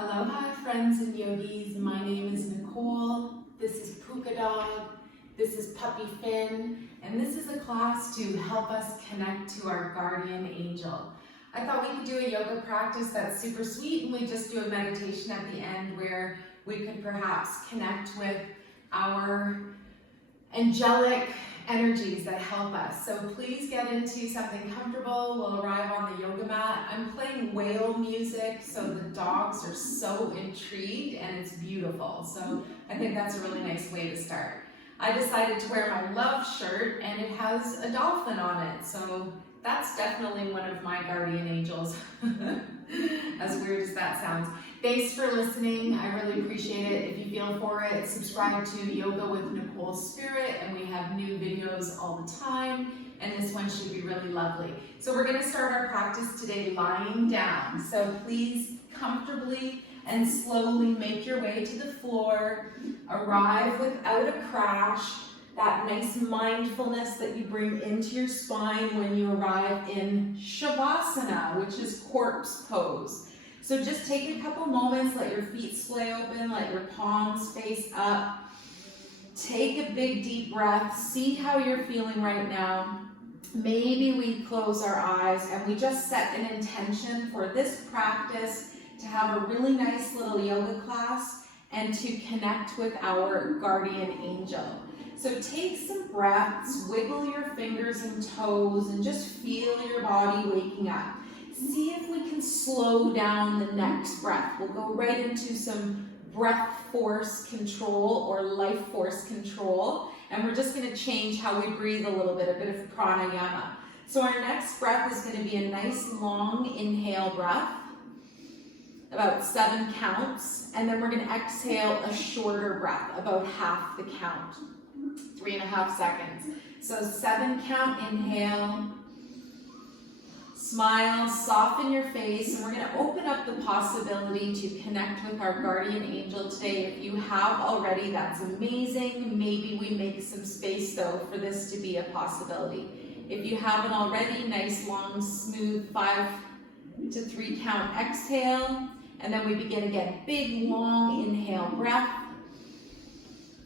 Aloha friends and yogis, my name is Nicole, this is Puka Dog, this is Puppy Finn, and this is a class to help us connect to our guardian angel. I thought we could do a yoga practice that's super sweet, and we just do a meditation at the end where we could perhaps connect with our angelic energies that help us. So please get into something comfortable. We'll arrive on the yoga mat. I'm playing whale music, so the dogs are so intrigued and it's beautiful. So I think that's a really nice way to start. I decided to wear my love shirt and it has a dolphin on it. So that's definitely one of my guardian angels, as weird as that sounds. Thanks for listening. I really appreciate it. If you feel for it, subscribe to Yoga with Nicole Spirit, and we have new videos all the time, and this one should be really lovely. So we're gonna start our practice today lying down. So please comfortably and slowly make your way to the floor. Arrive without a crash. That nice mindfulness that you bring into your spine when you arrive in Shavasana, which is corpse pose. So just take a couple moments, let your feet splay open, let your palms face up. Take a big deep breath, see how you're feeling right now. Maybe we close our eyes and we just set an intention for this practice to have a really nice little yoga class and to connect with our guardian angel. So take some breaths, wiggle your fingers and toes, and just feel your body waking up. See if we can slow down the next breath. We'll go right into some breath force control or life force control, and we're just going to change how we breathe a little bit, a bit of pranayama. So our next breath is going to be a nice long inhale breath, about 7 counts, and then we're going to exhale a shorter breath, about half the count. 3.5 seconds. So 7 count inhale. Smile, soften your face, and we're going to open up the possibility to connect with our guardian angel today. If you have already, that's amazing. Maybe we make some space though for this to be a possibility. If you haven't already, nice long smooth 5 to 3 count exhale, and then we begin again. Big long inhale breath.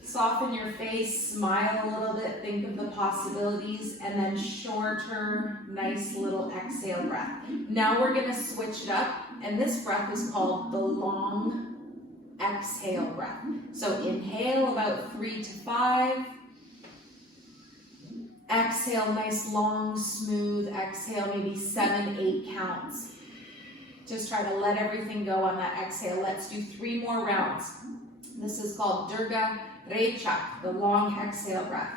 Soften your face, smile a little bit, think of the possibilities, and then shorter, nice little exhale breath. Now we're going to switch it up, and this breath is called the long exhale breath. So inhale about 3 to 5. Exhale, nice long, smooth exhale, maybe 7, 8 counts. Just try to let everything go on that exhale. Let's do 3 more rounds. This is called Durga Rechak, the long exhale breath.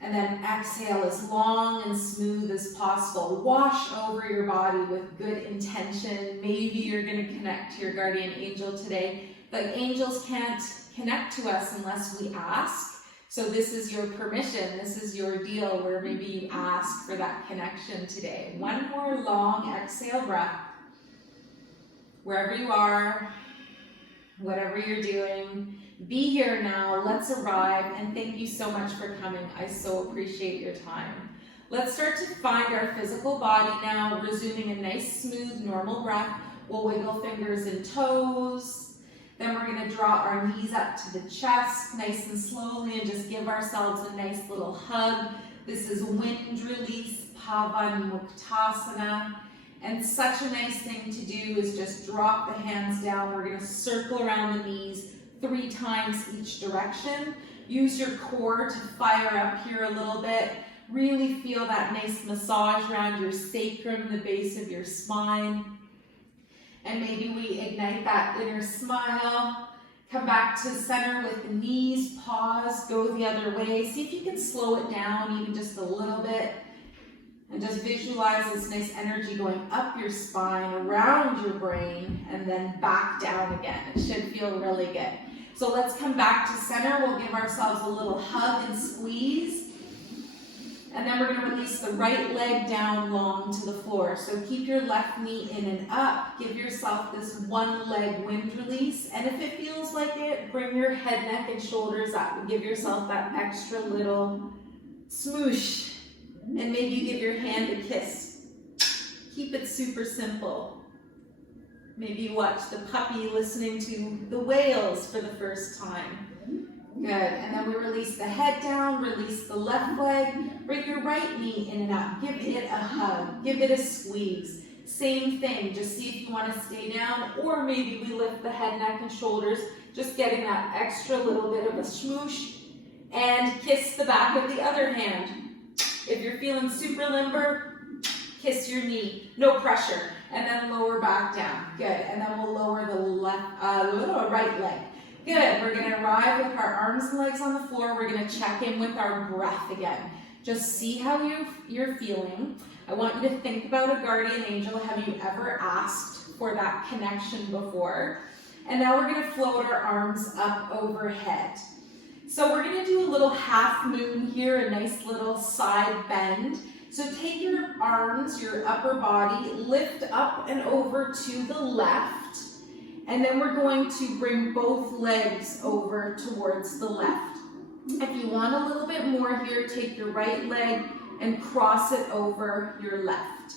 And then exhale as long and smooth as possible. Wash over your body with good intention. Maybe you're going to connect to your guardian angel today. The angels can't connect to us unless we ask. So this is your permission. This is your deal where maybe you ask for that connection today. 1 more long exhale breath. Wherever you are, whatever you're doing, be here now. Let's arrive, and thank you so much for coming. I so appreciate your time. Let's start to find our physical body now, resuming a nice, smooth, normal breath. We'll wiggle fingers and toes. Then we're going to draw our knees up to the chest, nice and slowly, and just give ourselves a nice little hug. This is wind release, Pavan Muktasana. And such a nice thing to do is just drop the hands down. We're going to circle around the knees 3 times each direction. Use your core to fire up here a little bit. Really feel that nice massage around your sacrum, the base of your spine. And maybe we ignite that inner smile. Come back to center with the knees. Pause, go the other way. See if you can slow it down even just a little bit. And just visualize this nice energy going up your spine, around your brain, and then back down again. It should feel really good. So let's come back to center. We'll give ourselves a little hug and squeeze. And then we're going to release the right leg down long to the floor. So keep your left knee in and up. Give yourself this 1 leg wind release. And if it feels like it, bring your head, neck, and shoulders up. And give yourself that extra little smoosh. And maybe you give your hand a kiss. Keep it super simple. Maybe watch the puppy listening to the whales for the first time. Good, and then we release the head down, release the left leg, bring your right knee in and up, give it a hug, give it a squeeze. Same thing, just see if you want to stay down, or maybe we lift the head, neck, and shoulders, just getting that extra little bit of a smoosh, and kiss the back of the other hand. If you're feeling super limber, kiss your knee, no pressure, and then lower back down. Good, and then we'll lower the right leg. Good, we're going to arrive with our arms and legs on the floor. We're going to check in with our breath again. Just see how you're feeling. I want you to think about a guardian angel. Have you ever asked for that connection before? And now we're going to float our arms up overhead. So we're going to do a little half moon here, a nice little side bend. So take your arms, your upper body, lift up and over to the left. And then we're going to bring both legs over towards the left. If you want a little bit more here, take your right leg and cross it over your left.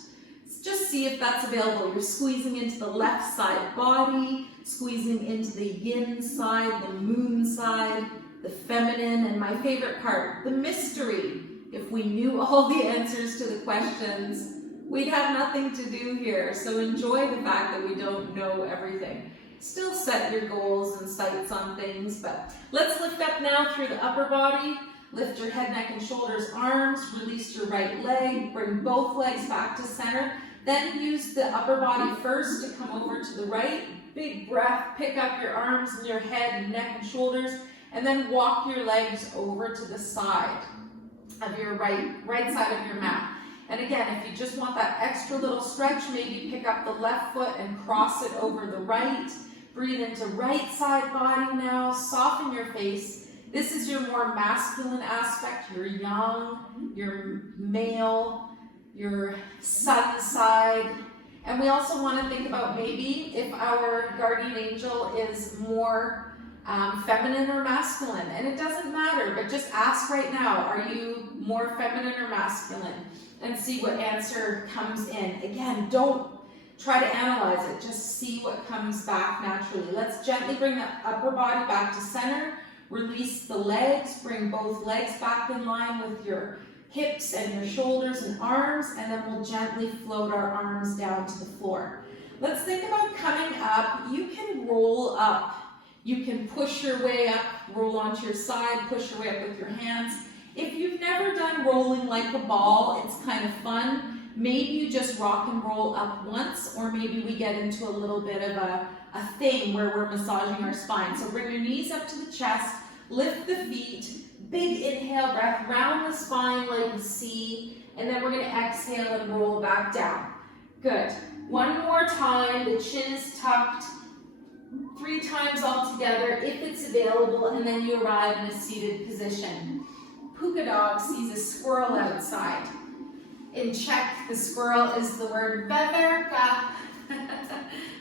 Just see if that's available. You're squeezing into the left side body, squeezing into the yin side, the moon side, the feminine, and my favorite part, the mystery. If we knew all the answers to the questions, we'd have nothing to do here. So enjoy the fact that we don't know everything. Still set your goals and sights on things, but let's lift up now through the upper body. Lift your head, neck, and shoulders, arms. Release your right leg. Bring both legs back to center. Then use the upper body first to come over to the right. Big breath. Pick up your arms and your head, neck, and shoulders, and then walk your legs over to the side of your right side of your mat. And again, if you just want that extra little stretch, maybe pick up the left foot and cross it over the right. Breathe into right side body now. Soften your face. This is your more masculine aspect, your yang, your male, your sun side. And we also want to think about maybe if our guardian angel is more feminine or masculine. And it doesn't matter, but just ask right now, are you more feminine or masculine? And see what answer comes in. Again, don't try to analyze it, just see what comes back naturally. Let's gently bring the upper body back to center. Release the legs, bring both legs back in line with your hips and your shoulders and arms, and then we'll gently float our arms down to the floor. Let's think about coming up. You can roll up. You can push your way up, roll onto your side, push your way up with your hands. If you've never done rolling like a ball, it's kind of fun. Maybe you just rock and roll up once, or maybe we get into a little bit of a thing where we're massaging our spine. So bring your knees up to the chest, lift the feet, big inhale breath, round the spine like a C, and then we're going to exhale and roll back down. Good. One more time, the chin is tucked, 3 times all together if it's available, and then you arrive in a seated position. Puka dog sees a squirrel outside. In Czech, the squirrel is the word beverka.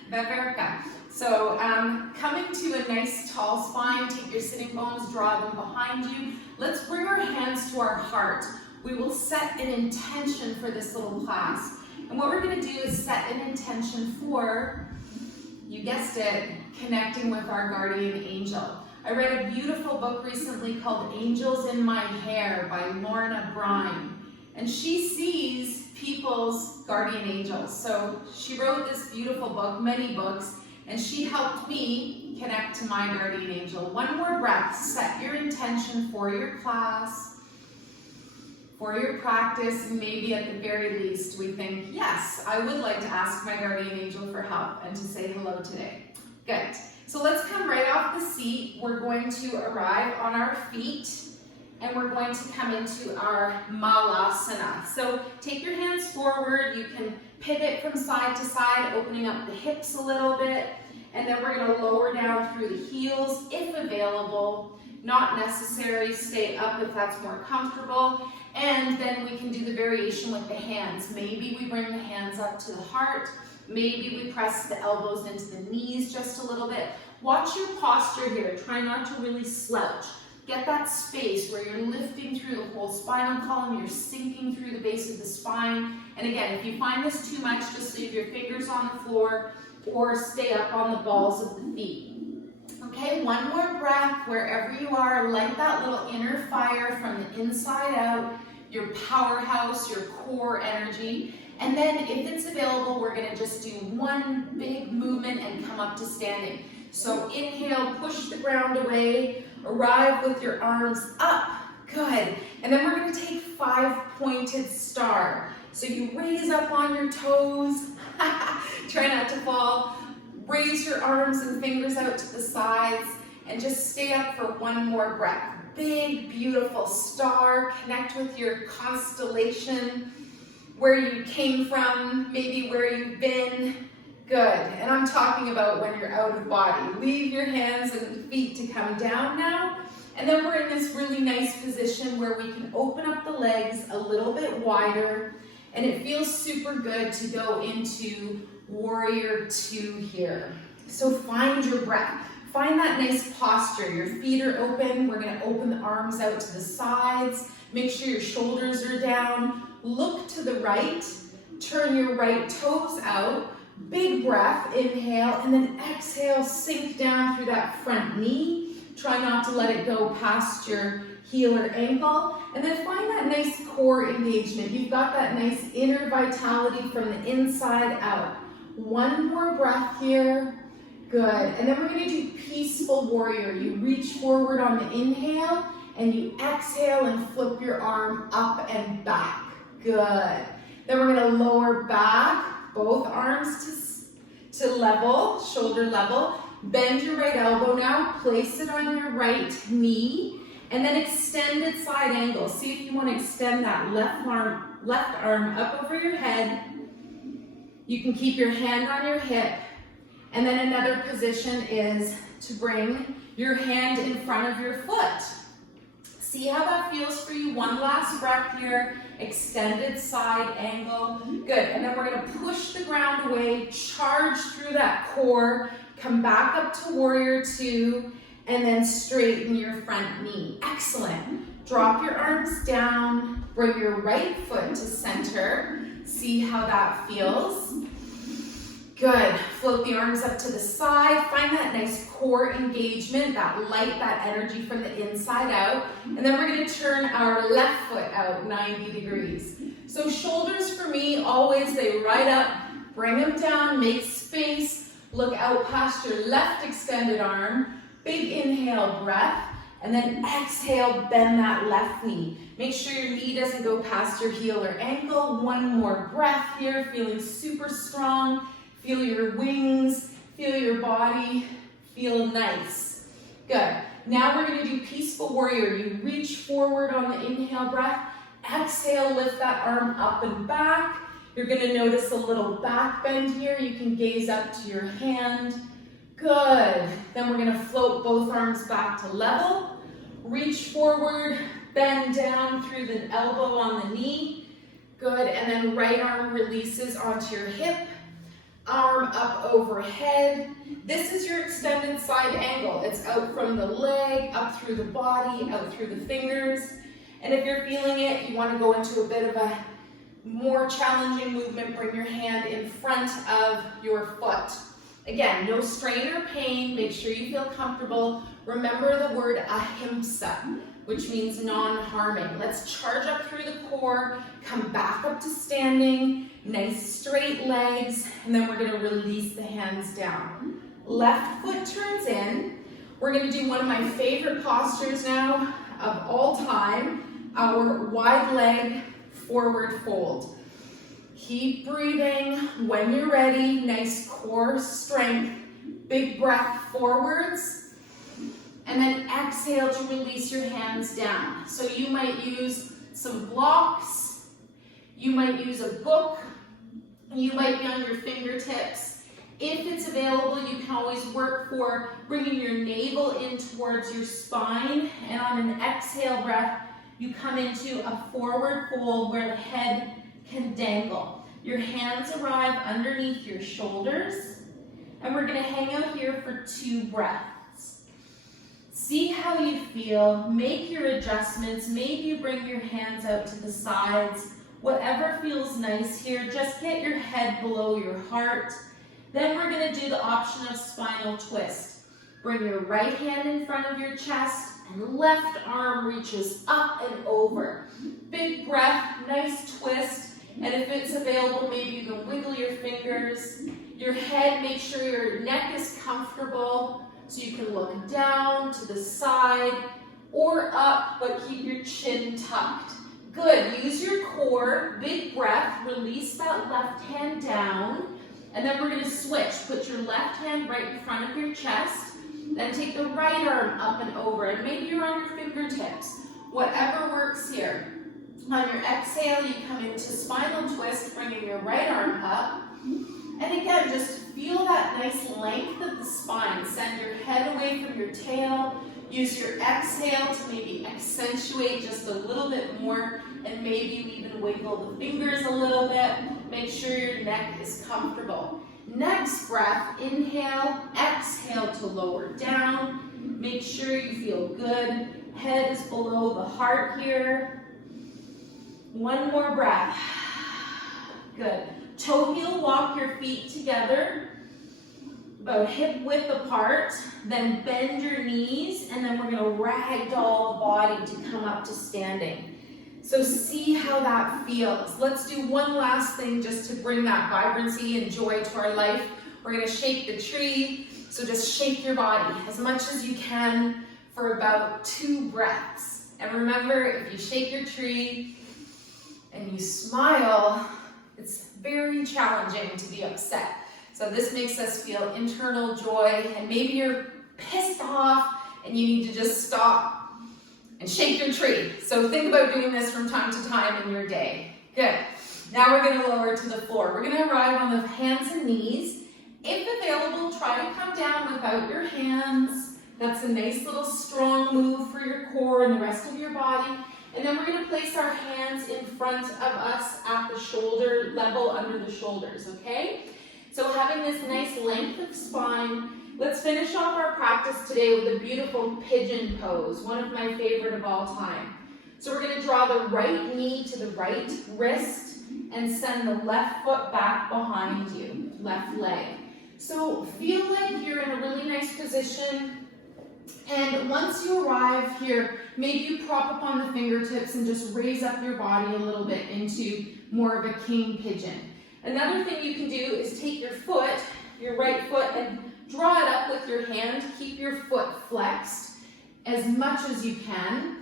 Beverka. So coming to a nice tall spine, take your sitting bones, draw them behind you. Let's bring our hands to our heart. We will set an intention for this little class. And what we're going to do is set an intention for, you guessed it, connecting with our guardian angel. I read a beautiful book recently called Angels in My Hair by Lorna Bryne. And she sees people's guardian angels. So she wrote this beautiful book, many books, and she helped me connect to my guardian angel. One more breath. Set your intention for your class, for your practice, and maybe at the very least we think, yes, I would like to ask my guardian angel for help and to say hello today. Good. So let's come right off the seat. We're going to arrive on our feet, and we're going to come into our malasana. So take your hands forward. You can pivot from side to side, opening up the hips a little bit. And then we're going to lower down through the heels, if available. Not necessary. Stay up if that's more comfortable. And then we can do the variation with the hands. Maybe we bring the hands up to the heart. Maybe we press the elbows into the knees just a little bit. Watch your posture here. Try not to really slouch. Get that space where you're lifting through the whole spinal column, you're sinking through the base of the spine. And again, if you find this too much, just leave your fingers on the floor, or stay up on the balls of the feet. Okay, one more breath wherever you are. Light that little inner fire from the inside out, your powerhouse, your core energy. And then if it's available, we're gonna just do one big movement and come up to standing. So inhale, push the ground away, arrive with your arms up, good. And then we're gonna take 5-pointed star. So you raise up on your toes, try not to fall. Raise your arms and fingers out to the sides and just stay up for one more breath. Big, beautiful star. Connect with your constellation, where you came from, maybe where you've been. Good. And I'm talking about when you're out of body. Leave your hands and feet to come down now. And then we're in this really nice position where we can open up the legs a little bit wider. And it feels super good to go into Warrior 2 here. So find your breath. Find that nice posture. Your feet are open. We're going to open the arms out to the sides. Make sure your shoulders are down. Look to the right. Turn your right toes out. Big breath, inhale, and then exhale, sink down through that front knee. Try not to let it go past your heel or ankle. And then find that nice core engagement. You've got that nice inner vitality from the inside out. One more breath here. Good. And then we're going to do peaceful warrior. You reach forward on the inhale and you exhale and flip your arm up and back. Good. Then we're going to lower back, both arms to level, shoulder level. Bend your right elbow now. Place it on your right knee. And then extended side angle. See if you want to extend that left arm up over your head. You can keep your hand on your hip. And then another position is to bring your hand in front of your foot. See how that feels for you. One last breath here. Extended side angle. Good. And then we're going to push the ground away, charge through that core, come back up to Warrior 2, and then straighten your front knee. Excellent. Drop your arms down. Bring your right foot to center. See how that feels. Good. Float the arms up to the side. Find that nice core engagement, that light, that energy from the inside out. And then we're going to turn our left foot out 90 degrees. So shoulders for me, always they right up. Bring them down, make space. Look out past your left extended arm. Big inhale, breath. And then exhale, bend that left knee. Make sure your knee doesn't go past your heel or ankle. One more breath here, feeling super strong. Feel your wings, feel your body, feel nice. Good. Now we're going to do peaceful warrior. You reach forward on the inhale breath. Exhale, lift that arm up and back. You're going to notice a little back bend here. You can gaze up to your hand. Good. Then we're going to float both arms back to level. Reach forward, bend down through the elbow on the knee. Good. And then right arm releases onto your hip. Arm up overhead. This is your extended side angle. It's out from the leg, up through the body, out through the fingers. And if you're feeling it, you want to go into a bit of a more challenging movement. Bring your hand in front of your foot. Again, no strain or pain. Make sure you feel comfortable. Remember the word ahimsa, which means non-harming. Let's charge up through the core, come back up to standing. Nice straight legs, and then we're going to release the hands down. Left foot turns in. We're going to do one of my favorite postures now of all time, our wide leg forward fold. Keep breathing. When you're ready, nice core strength. Big breath forwards, and then exhale to release your hands down. So you might use some blocks. You might use a book. You might be on your fingertips. If it's available, you can always work for bringing your navel in towards your spine. And on an exhale breath, you come into a forward fold where the head can dangle. Your hands arrive underneath your shoulders. And we're going to hang out here for 2 breaths. See how you feel. Make your adjustments. Maybe you bring your hands out to the sides. Whatever feels nice here, just get your head below your heart Then we're going to do the option of spinal twist. Bring your right hand in front of your chest and left arm reaches up and over. Big breath, nice twist. And if it's available, maybe you can wiggle your fingers. Your head, make sure your neck is comfortable so you can look down to the side or up, but keep your chin tucked. Good, use your core, big breath, release that left hand down, and then we're going to switch. Put your left hand right in front of your chest, then take the right arm up and over, and maybe you're on your fingertips. Whatever works here. On your exhale, you come into spinal twist, bringing your right arm up, and again, just feel that nice length of the spine. Send your head away from your tail. Use your exhale to maybe accentuate just a little bit more, and maybe you even wiggle the fingers a little bit. Make sure your neck is comfortable. Next breath, inhale, exhale to lower down. Make sure you feel good. Head is below the heart here. One more breath. Good. Toe heel, walk your feet together, about hip width apart, then bend your knees, and then we're going to ragdoll the body to come up to standing. So see how that feels. Let's do one last thing just to bring that vibrancy and joy to our life. We're going to shake the tree, so just shake your body as much as you can for about 2 breaths. And remember, if you shake your tree and you smile, it's very challenging to be upset. So this makes us feel internal joy, and maybe you're pissed off and you need to just stop and shake your tree. So think about doing this from time to time in your day. Good. Now we're going to lower to the floor. We're going to arrive on the hands and knees. If available, try to come down without your hands. That's a nice little strong move for your core and the rest of your body. And then we're going to place our hands in front of us at the shoulder level, under the shoulders, okay? So having this nice length of spine, let's finish off our practice today with a beautiful pigeon pose, one of my favorite of all time. So we're going to draw the right knee to the right wrist and send the left foot back behind you, left leg. So feel like you're in a really nice position. And once you arrive here, maybe you prop up on the fingertips and just raise up your body a little bit into more of a king pigeon. Another thing you can do is take your foot, your right foot, and draw it up with your hand. Keep your foot flexed as much as you can.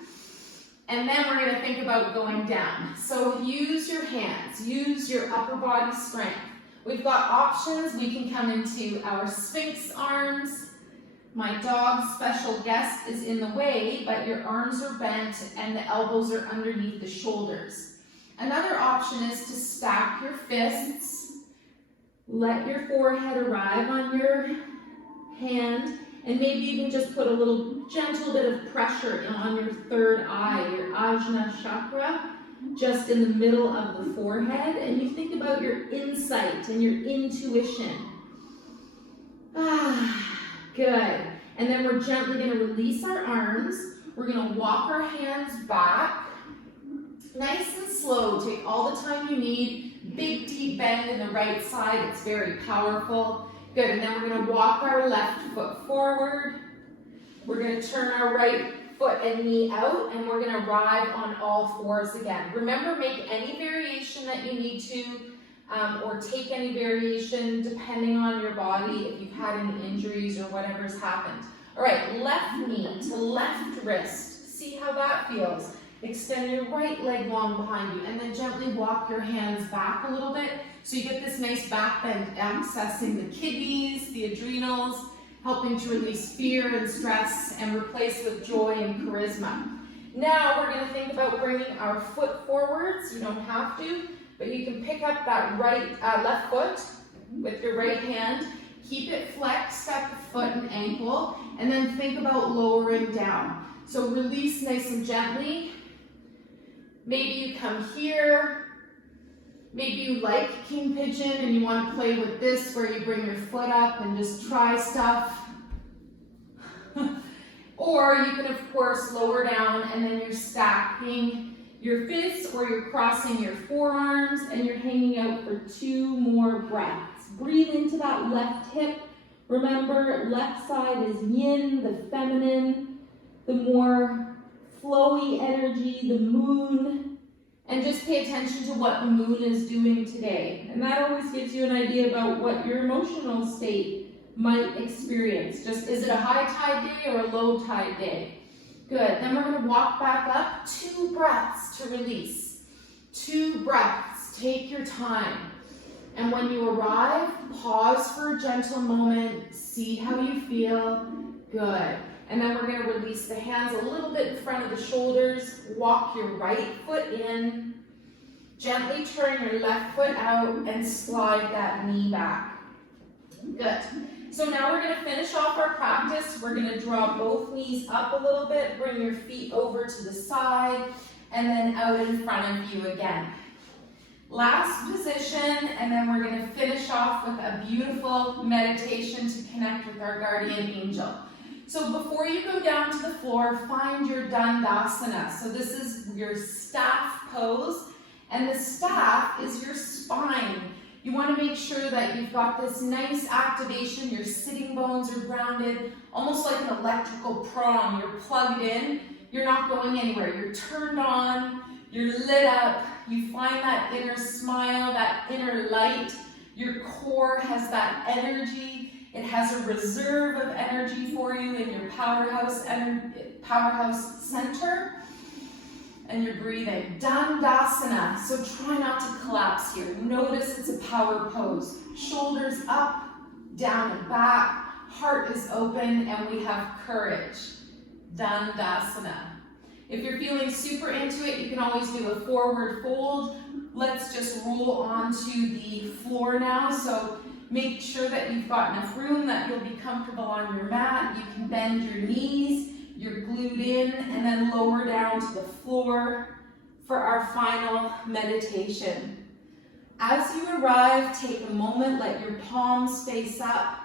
And then we're going to think about going down. So use your hands, use your upper body strength. We've got options. We can come into our Sphinx arms. My dog's special guest is in the way, but your arms are bent and the elbows are underneath the shoulders. Another option is to stack your fists. Let your forehead arrive on your hand, and maybe you can just put a little gentle bit of pressure on your third eye, your Ajna chakra, just in the middle of the forehead, and you think about your insight and your intuition. Good. And then we're gently going to release our arms. We're going to walk our hands back. Nice and slow. Take all the time you need. Big deep bend in the right side. It's very powerful. Good. And then we're going to walk our left foot forward. We're going to turn our right foot and knee out, and we're going to arrive on all fours again. Remember, make any variation that you need to, or take any variation depending on your body, if you've had any injuries or whatever's happened. All right, left knee to left wrist. See how that feels. Extend your right leg long behind you, and then gently walk your hands back a little bit so you get this nice back bend, accessing the kidneys, the adrenals, helping to release fear and stress and replace with joy and charisma. Now we're going to think about bringing our foot forwards. You don't have to, but you can pick up that left foot with your right hand. Keep it flexed at the foot and ankle, and then think about lowering down. So release nice and gently. Maybe you come here. Maybe you like King Pigeon and you want to play with this where you bring your foot up and just try stuff. Or you can, of course, lower down and then you're stacking your fists, or you're crossing your forearms and you're hanging out for 2 more breaths. breathe into that left hip. Remember, left side is yin, the feminine, the more flowy energy, the moon. And just pay attention to what the moon is doing today. And that always gives you an idea about what your emotional state might experience. Just, is it a high tide day or a low tide day? Good. Then we're going to walk back up. 2 breaths to release. 2 breaths. Take your time. And when you arrive, pause for a gentle moment. See how you feel. Good. And then we're going to release the hands a little bit in front of the shoulders. Walk your right foot in. Gently turn your left foot out and slide that knee back. Good. So now we're going to finish off our practice. We're going to draw both knees up a little bit. Bring your feet over to the side and then out in front of you again. Last position, and then we're going to finish off with a beautiful meditation to connect with our guardian angel. So before you go down to the floor, find your Dandasana. So this is your staff pose, and the staff is your spine. You want to make sure that you've got this nice activation, your sitting bones are grounded, almost like an electrical prong. You're plugged in, you're not going anywhere. You're turned on, you're lit up, you find that inner smile, that inner light. Your core has that energy. It has a reserve of energy for you in your powerhouse center. And you're breathing. Dandasana. So try not to collapse here. Notice it's a power pose. Shoulders up, down and back. Heart is open, and we have courage. Dandasana. If you're feeling super into it, you can always do a forward fold. Let's just roll onto the floor now. So make sure that you've got enough room, that you'll be comfortable on your mat. You can bend your knees, you're glued in, and then lower down to the floor for our final meditation. As you arrive, take a moment, let your palms face up.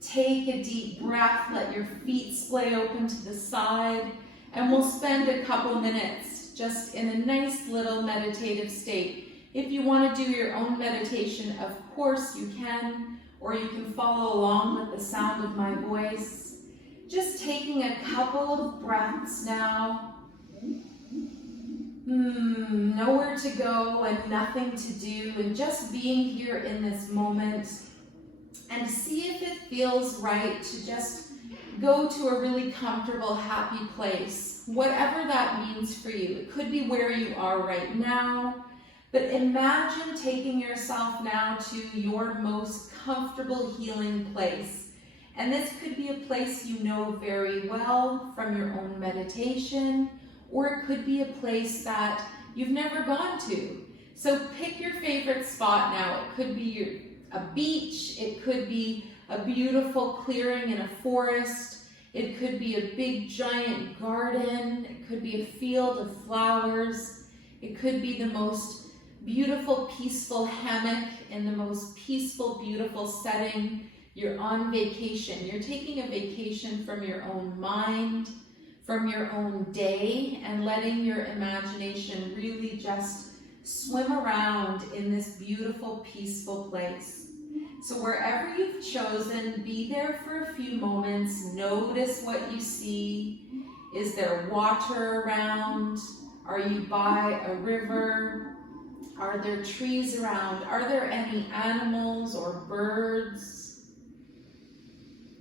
Take a deep breath, let your feet splay open to the side, and we'll spend a couple minutes just in a nice little meditative state. If you want to do your own meditation, of course you can, or you can follow along with the sound of my voice. Just taking a couple of breaths now. Nowhere to go and nothing to do, and just being here in this moment. And see if it feels right to just go to a really comfortable, happy place. Whatever that means for you. It could be where you are right now. But imagine taking yourself now to your most comfortable healing place. And this could be a place you know very well from your own meditation, or it could be a place that you've never gone to. So pick your favorite spot now. It could be a beach, it could be a beautiful clearing in a forest, it could be a big giant garden, it could be a field of flowers, it could be the most beautiful, peaceful hammock in the most peaceful, beautiful setting. You're on vacation. You're taking a vacation from your own mind, from your own day, and letting your imagination really just swim around in this beautiful, peaceful place. So wherever you've chosen, be there for a few moments. Notice what you see. Is there water around? Are you by a river? Are there trees around? Are there any animals or birds?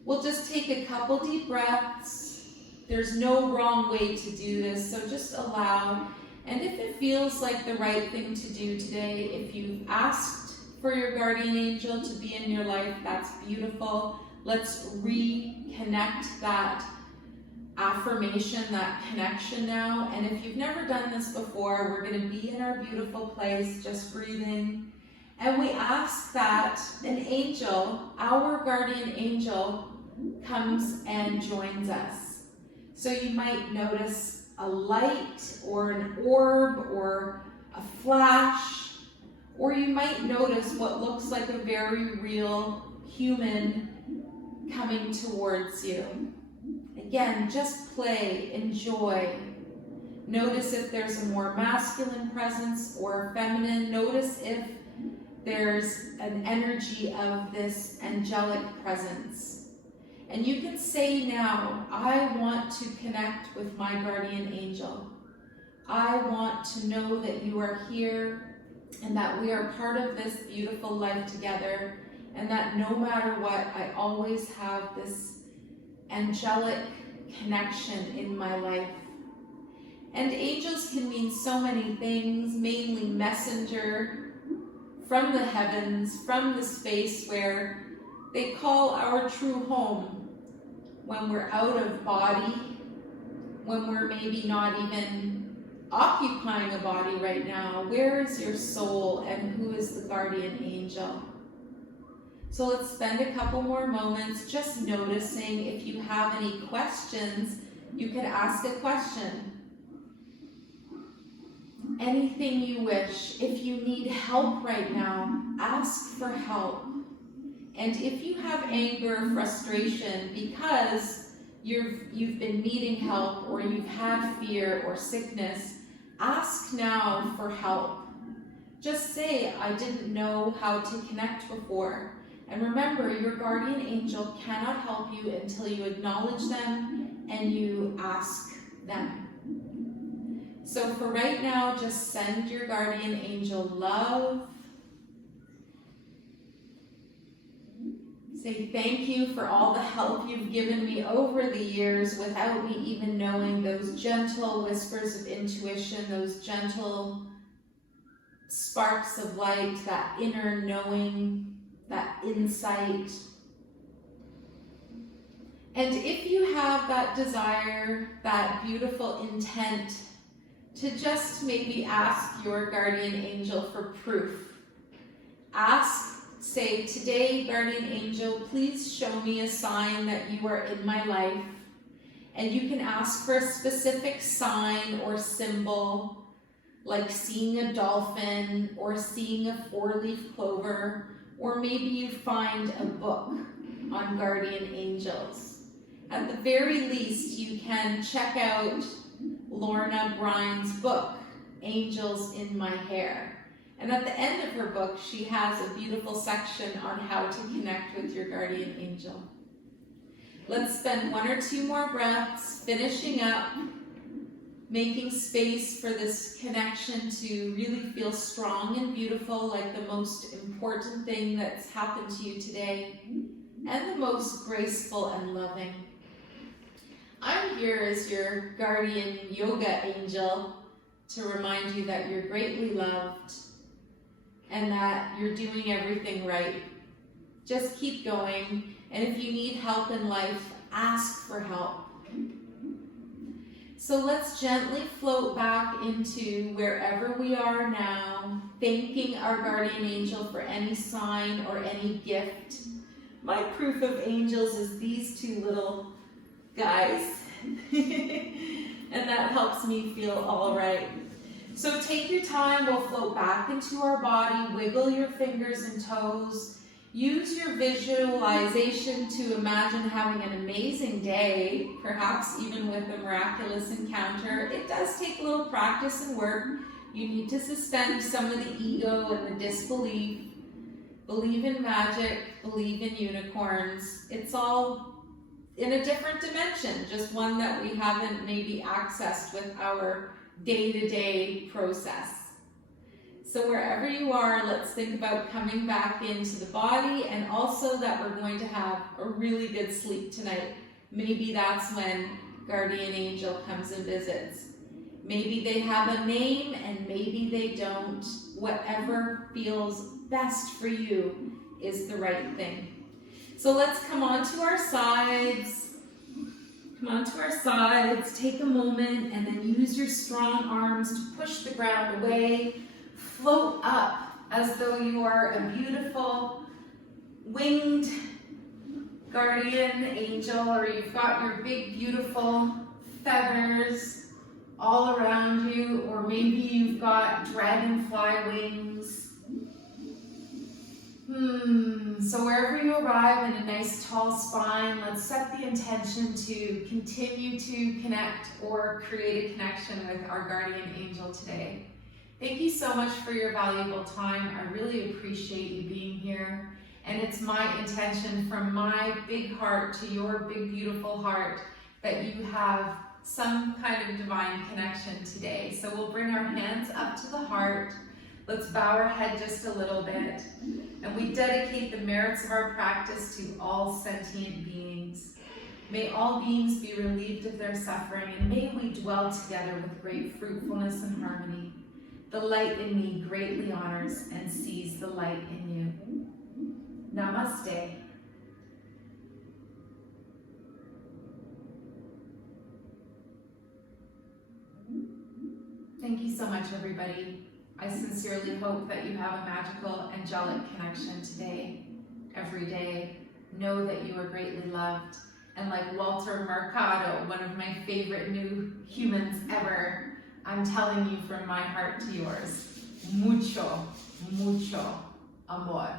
We'll just take a couple deep breaths. There's no wrong way to do this, so just allow. And if it feels like the right thing to do today, if you've asked for your guardian angel to be in your life, that's beautiful. Let's reconnect that affirmation, that connection now. And if you've never done this before, we're going to be in our beautiful place, just breathing. And we ask that an angel, our guardian angel, comes and joins us. So you might notice a light or an orb or a flash, or you might notice what looks like a very real human coming towards you. Again, just play, enjoy. Notice if there's a more masculine presence or a feminine. Notice if there's an energy of this angelic presence. And you can say now, I want to connect with my guardian angel. I want to know that you are here and that we are part of this beautiful life together, and that no matter what, I always have this angelic connection in my life. And angels can mean so many things, mainly messenger from the heavens, from the space where they call our true home when we're out of body, when we're maybe not even occupying a body right now. Where is your soul, and who is the guardian angel? So let's spend a couple more moments just noticing. If you have any questions, you could ask a question. Anything you wish. If you need help right now, ask for help. And if you have anger, frustration because you've been needing help, or you've had fear or sickness, ask now for help. Just say, I didn't know how to connect before. And remember, your guardian angel cannot help you until you acknowledge them and you ask them. So for right now, just send your guardian angel love. Say thank you for all the help you've given me over the years without me even knowing, those gentle whispers of intuition, those gentle sparks of light, that inner knowing, that insight. And if you have that desire, that beautiful intent to just maybe ask your guardian angel for proof, say, today, guardian angel, please show me a sign that you are in my life. And you can ask for a specific sign or symbol, like seeing a dolphin or seeing a 4-leaf clover, or maybe you find a book on guardian angels. At the very least, you can check out Lorna Bryne's book, Angels in My Hair. And at the end of her book, she has a beautiful section on how to connect with your guardian angel. Let's spend 1 or 2 more breaths, finishing up, making space for this connection to really feel strong and beautiful, like the most important thing that's happened to you today, and the most graceful and loving. I'm here as your guardian yoga angel to remind you that you're greatly loved and that you're doing everything right. Just keep going, and if you need help in life, ask for help. So let's gently float back into wherever we are now, thanking our guardian angel for any sign or any gift. My proof of angels is these 2 little guys, and that helps me feel all right. So take your time, we'll float back into our body, wiggle your fingers and toes, use your visualization to imagine having an amazing day, perhaps even with a miraculous encounter. It does take a little practice and work. You need to suspend some of the ego and the disbelief. Believe in magic, believe in unicorns. It's all in a different dimension, just one that we haven't maybe accessed with our day-to-day process. So wherever you are, let's think about coming back into the body, and also that we're going to have a really good sleep tonight. Maybe that's when guardian angel comes and visits. Maybe they have a name and maybe they don't. Whatever feels best for you is the right thing. So let's come onto our sides. Come onto our sides, take a moment, and then use your strong arms to push the ground away. Float up as though you are a beautiful winged guardian angel, or you've got your big beautiful feathers all around you, or maybe you've got dragonfly wings. So wherever you arrive in a nice tall spine, let's set the intention to continue to connect or create a connection with our guardian angel today. Thank you so much for your valuable time. I really appreciate you being here. And it's my intention from my big heart to your big, beautiful heart that you have some kind of divine connection today. So we'll bring our hands up to the heart. Let's bow our head just a little bit. And we dedicate the merits of our practice to all sentient beings. May all beings be relieved of their suffering, and may we dwell together with great fruitfulness and harmony. The light in me greatly honors and sees the light in you. Namaste. Thank you so much, everybody. I sincerely hope that you have a magical, angelic connection today, every day. Know that you are greatly loved. And like Walter Mercado, one of my favorite new humans ever, I'm telling you from my heart to yours, mucho, mucho amor.